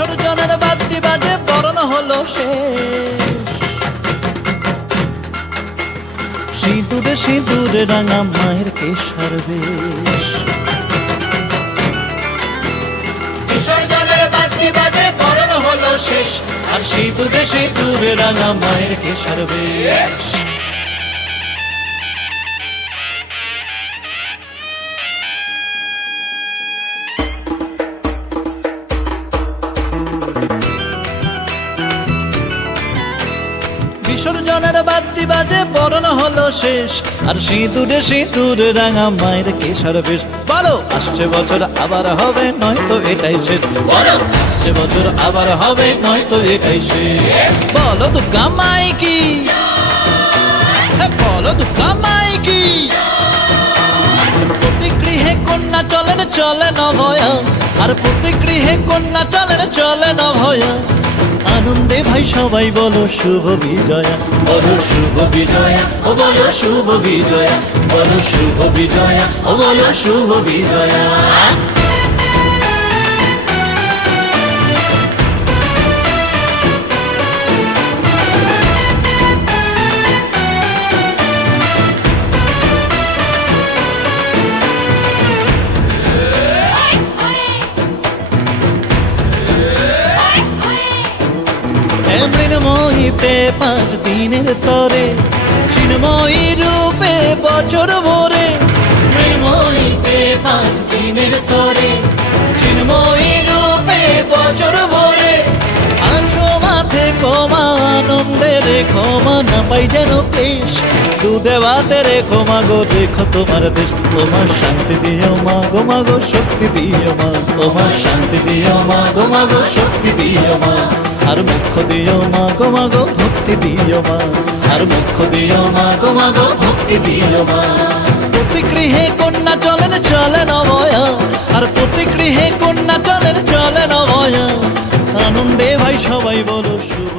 বিসর্জনের বাদ্যি বাজে বরণ হলো শেষ, সিঁদুরে সিঁদুরে রাঙা মায়ের কেশার বেশ। বিসর্জনের বাদ্যি বাজে বরণ হলো শেষ, আর সিঁদুরে সিঁদুরে রাঙা মায়ের কেশার বেশ। বিসর্জনের বাদ্যি বাজে বরণ হলো শেষ, আর সিঁদুরে সিঁদুরে রাঙা মায়ের কেশার বেশ। বলো আসছে বছর আবার হবে, নয়তো এটাই শেষ। বলো আসছে বছর আবার হবে, নয়তো এটাই শেষ। বলো দুর্গা মাই কি, বলো দুর্গা মাই কি। প্রতি গৃহে কন্যা চলেন চলে নভয়া, আর প্রতি গৃহে কন্যা চলেন চলে নভয়া। আনন্দে ভাই সবাই বলো শুভ বিজয়া, বলো শুভ বিজয়া, ও বলো শুভ বিজয়া, বলো শুভ বিজয়া, ও বলো শুভ বিজয়া। মৃন্ময়ীতে 5 দিনের তরে, চিন্ময়ী রূপে বছর ভরে। মৃন্ময়ীতে 5 দিনের তরে, চিন্ময়ী রূপে বছর ভরে। আসো মাথে ক্ষমা আনন্দে রেখো মা, না পাই যেন ক্লেশ। দুধে ভাতে রেখো মা গো, দেখো তোমার দেশ। তোমার শান্তি দিও মা গো, মা গো শক্তি দিও মা। তোমার শান্তি দিও মা গো, মা গো শক্তি দিও মা। আর মুখ্য দিও মা গো, মা গো ভক্তি দিও মা। আর মুখ্য দিও মা গো, মা গো ভক্তি দিও মা। প্রতি গৃহে কন্যা চলেন চলে নভয়া, আর প্রতি গৃহে কন্যা চলেন চলে নভয়া। আনন্দে ভাই সবাই বলো শুভ